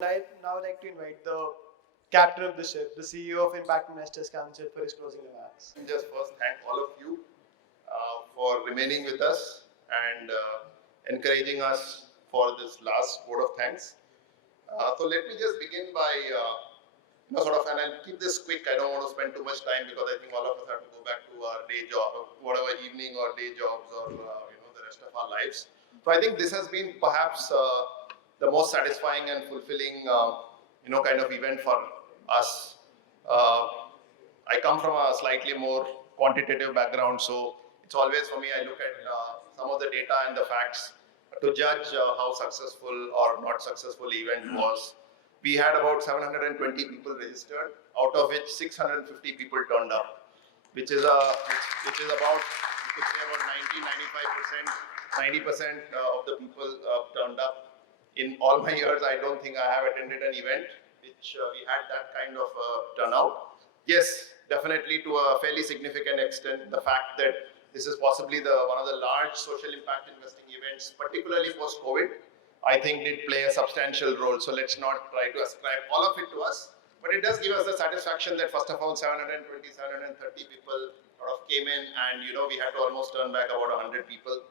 I'd now like to invite the captain of the ship, the CEO of Impact Investors Council, for his closing remarks. Just first thank all of you for remaining with us and encouraging us for this last vote of thanks. So let me just begin by and I'll keep this quick. I don't want to spend too much time because I think all of us have to go back to our day job, whatever evening or day jobs or the rest of our lives. So I think this has been perhaps the most satisfying and fulfilling kind of event for us. I come from a slightly more quantitative background, so it's always for me, I look at some of the data and the facts to judge how successful or not successful event was. We had about 720 people registered, out of which 650 people turned up, which is about, you could say about 90% of the people turned up. In all my years, I don't think I have attended an event which we had that kind of turnout. Yes, definitely to a fairly significant extent, the fact that this is possibly one of the large social impact investing events, particularly post-COVID, I think did play a substantial role. So let's not try to ascribe all of it to us, but it does give us the satisfaction that first of all, 720, 730 people sort of came in, and we had to almost turn back about 100 people.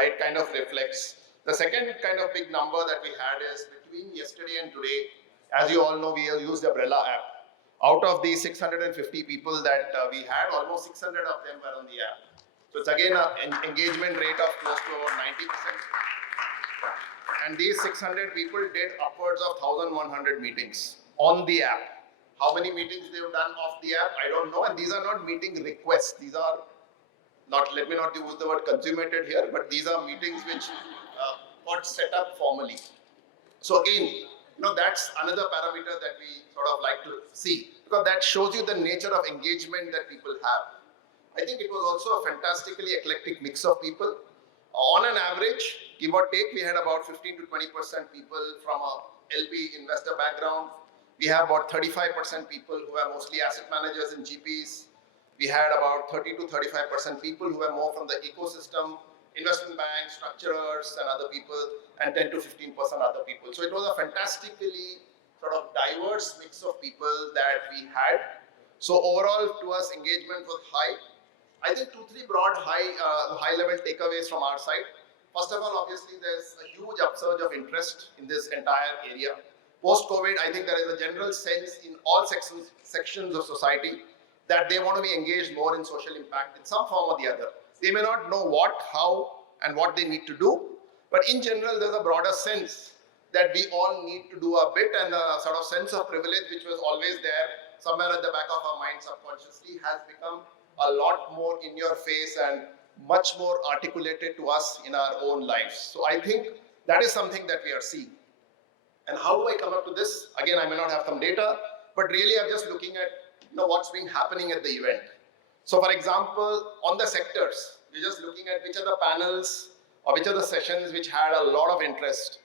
It kind of reflects. The second kind of big number that we had is between yesterday and today, as you all know, we used the Umbrella app. Out of these 650 people that we had, almost 600 of them were on the app. So it's again an engagement rate of close to about 90%. And these 600 people did upwards of 1,100 meetings on the app. How many meetings they've done off the app, I don't know. And these are not meeting requests. These are not, let me not use the word consummated here, but these are meetings which got set up formally. So again, that's another parameter that we sort of like to see, because that shows you the nature of engagement that people have. I think it was also a fantastically eclectic mix of people. On an average, give or take, we had about 15 to 20% people from a LP investor background. We have about 35% people who are mostly asset managers and GPs. We had about 30 to 35% people who were more from the ecosystem, investment banks, structurers, and other people, and 10 to 15% other people. So it was a fantastically sort of diverse mix of people that we had. So overall, to us, engagement was high. I think 2-3 broad high-level takeaways from our side. First of all, obviously, there's a huge upsurge of interest in this entire area. Post-COVID, I think there is a general sense in all sections of society that they want to be engaged more in social impact in some form or the other. They may not know what, how, and what they need to do, but in general, there's a broader sense that we all need to do a bit, and a sort of sense of privilege, which was always there somewhere at the back of our mind subconsciously, has become a lot more in your face and much more articulated to us in our own lives. So I think that is something that we are seeing. And how do I come up to this? Again, I may not have some data, but really I'm just looking at what's been happening at the event. So for example, on the sectors, we're just looking at which are the panels or which are the sessions which had a lot of interest.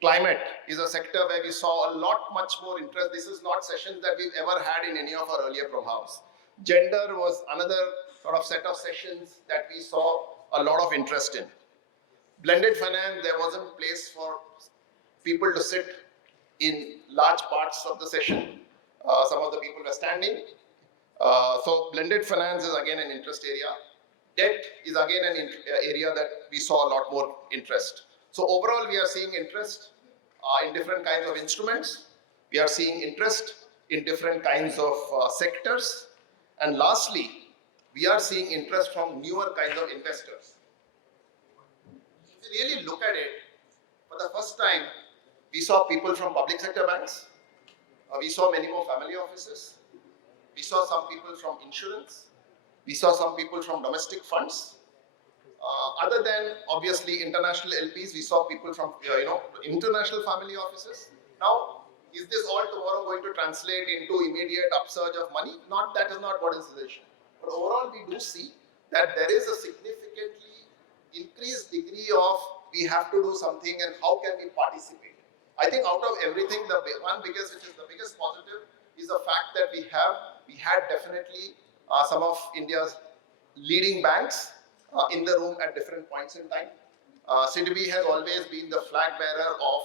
Climate is a sector where we saw a lot much more interest. This is not sessions that we've ever had in any of our earlier Prabhavs. Gender was another sort of set of sessions that we saw a lot of interest in. Blended finance, there wasn't place for people to sit in large parts of the session. Some of the people were standing. So blended finance is again an interest area. Debt is again an area that we saw a lot more interest. So overall, we are seeing interest in different kinds of instruments. We are seeing interest in different kinds of sectors. And lastly, we are seeing interest from newer kinds of investors. If you really look at it, for the first time, we saw people from public sector banks. We saw many more family offices. We saw some people from insurance. We saw some people from domestic funds. Other than obviously international LPs, we saw people from international family offices. Now, is this all tomorrow going to translate into immediate upsurge of money? That is not what is the issue. But overall, we do see that there is a significantly increased degree of we have to do something and how can we participate. I think out of everything, the biggest positive is the fact that we had definitely some of India's leading banks in the room at different points in time. CDB has always been the flag bearer of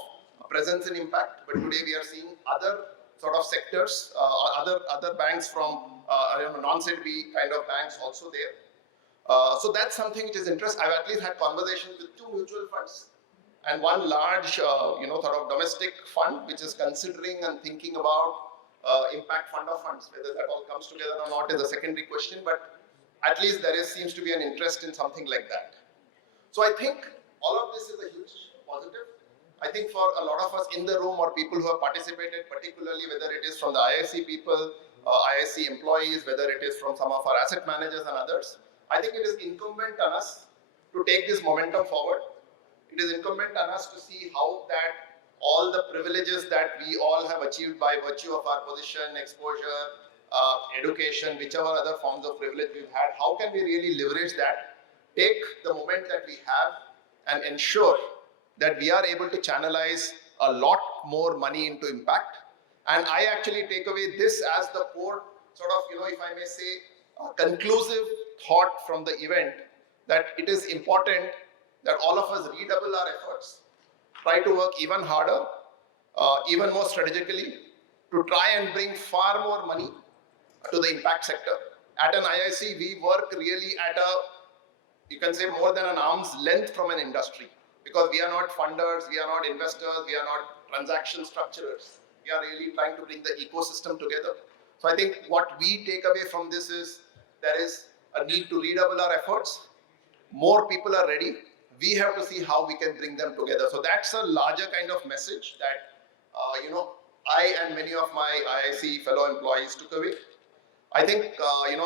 presence in impact, but today we are seeing other sort of sectors, other banks from non-SIDB kind of banks also there. So that's something which is interesting. I've at least had conversations with 2 mutual funds and one large, sort of domestic fund which is considering and thinking about impact fund of funds. Whether that all comes together or not is a secondary question, but at least there seems to be an interest in something like that. So I think all of this is a huge positive. I think for a lot of us in the room or people who have participated, particularly whether it is from the IIC people, IIC employees, whether it is from some of our asset managers and others, I think it is incumbent on us to take this momentum forward. It is incumbent on us to see how that all the privileges that we all have achieved by virtue of our position, exposure, education, whichever other forms of privilege we've had, how can we really leverage that, take the moment that we have and ensure that we are able to channelize a lot more money into impact. And I actually take away this as the core sort of, if I may say, conclusive thought from the event, that it is important that all of us redouble our efforts, try to work even harder, even more strategically, to try and bring far more money to the impact sector. At an IIC, we work really at you can say more than an arm's length from an industry, because we are not funders, we are not investors, we are not transaction structurers. We are really trying to bring the ecosystem together. So I think what we take away from this is there is a need to redouble our efforts. More people are ready. We have to see how we can bring them together. So that's a larger kind of message that, I and many of my IIC fellow employees took away. I think,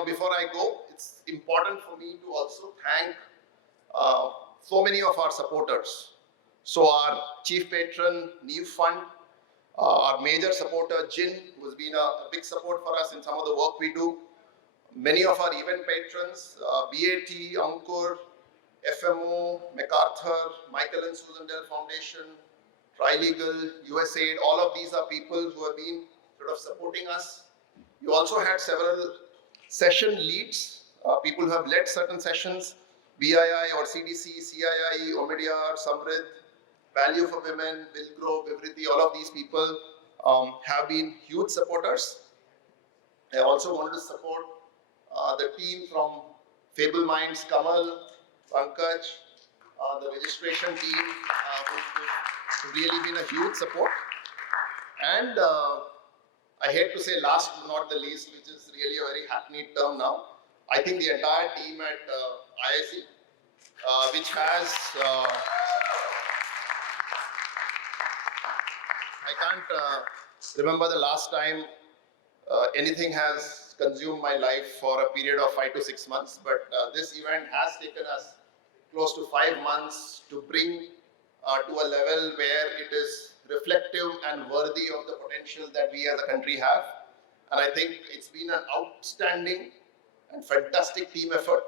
before I go, it's important for me to also thank so many of our supporters. So our chief patron, Neve Fund, our major supporter, Jin, who has been a big support for us in some of the work we do. Many of our event patrons, BAT, Ankur, FMO, MacArthur, Michael and Susan Dell Foundation, Trilegal, USAID, all of these are people who have been sort of supporting us. You also had several session leads, people who have led certain sessions, BII or CDC, CII, Omidyar, Samrid, Value for Women, Wilgrow, Vivriti, all of these people have been huge supporters. I also wanted to support the team from Fable Minds, Kamal, Pankaj, the registration team, who've really been a huge support. And I hate to say last but not the least, which is really a very hackneyed term now, I think the entire team at IIC, which has, I can't remember the last time anything has consumed my life for a period of 5 to 6 months, but this event has taken us close to 5 months to bring to a level where it is reflective and worthy of the potential that we as a country have. And I think it's been an outstanding and fantastic team effort.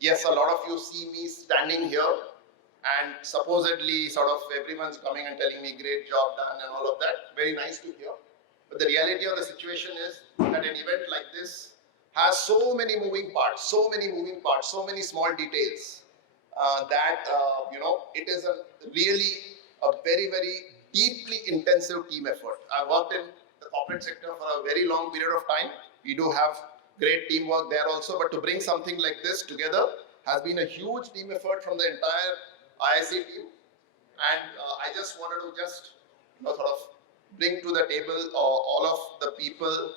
Yes, a lot of you see me standing here and supposedly sort of everyone's coming and telling me great job done and all of that. Very nice to hear. But the reality of the situation is that an event like this has so many moving parts, so many small details that, it is really a very, very deeply intensive team effort. I worked in the corporate sector for a very long period of time. We do have great teamwork there also, but to bring something like this together has been a huge team effort from the entire IIC team. And I just wanted to sort of bring to the table all of the people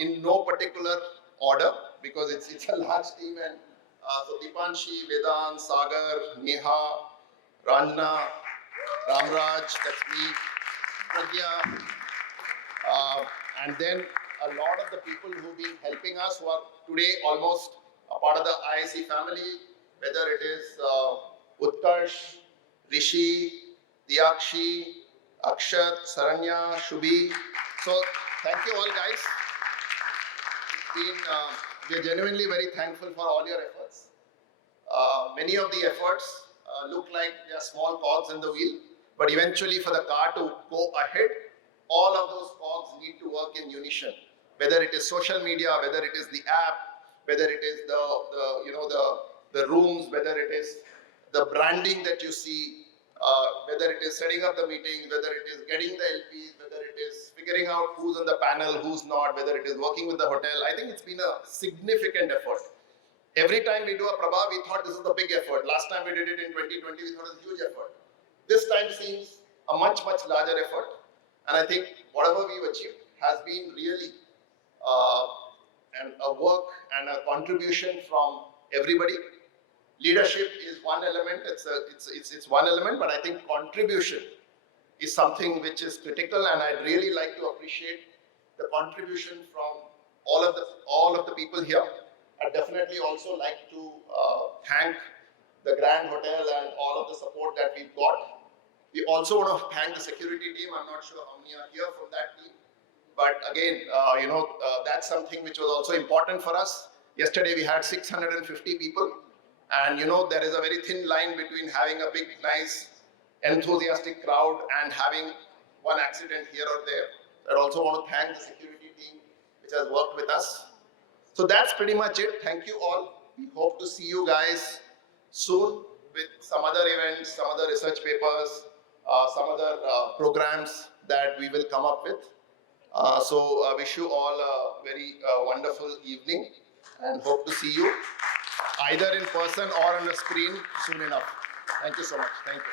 in no particular order, because it's a large team. And so Dipanshi, Vedant, Sagar, Neha, Ranjana, Ramraj, that's me, Pragya, and then a lot of the people who've been helping us, who are today almost a part of the IIC family, whether it is Utkarsh, Rishi, Diakshi, Akshat, Saranya, Shubhi. So thank you all guys. We are genuinely very thankful for all your efforts. Many of the efforts look like they are small cogs in the wheel, but eventually for the car to go ahead, all of those cogs need to work in unison. Whether it is social media, whether it is the app, whether it is the rooms, whether it is the branding that you see, whether it is setting up the meetings, whether it is getting the LPs, whether it is figuring out who's on the panel, who's not, whether it is working with the hotel. I think it's been a significant effort. Every time we do a Prabhav, we thought this is a big effort. Last time we did it in 2020, we thought it was a huge effort. This time seems a much, much larger effort. And I think whatever we've achieved has been really a work and a contribution from everybody. Leadership is one element, it's one element, but I think contribution is something which is critical, and I'd really like to appreciate the contribution from all of the people here. I'd definitely also like to thank the Grand Hotel and all of the support that we've got. We also want to thank the security team. I'm not sure how many are here from that team. But again, that's something which was also important for us. Yesterday we had 650 people. And there is a very thin line between having a big, nice, enthusiastic crowd and having one accident here or there. I also want to thank the security team which has worked with us. So that's pretty much it. Thank you all. We hope to see you guys soon with some other events, some other research papers, some other programs that we will come up with. So wish you all a very wonderful evening and hope to see you either in person or on the screen soon enough. Thank you so much. Thank you.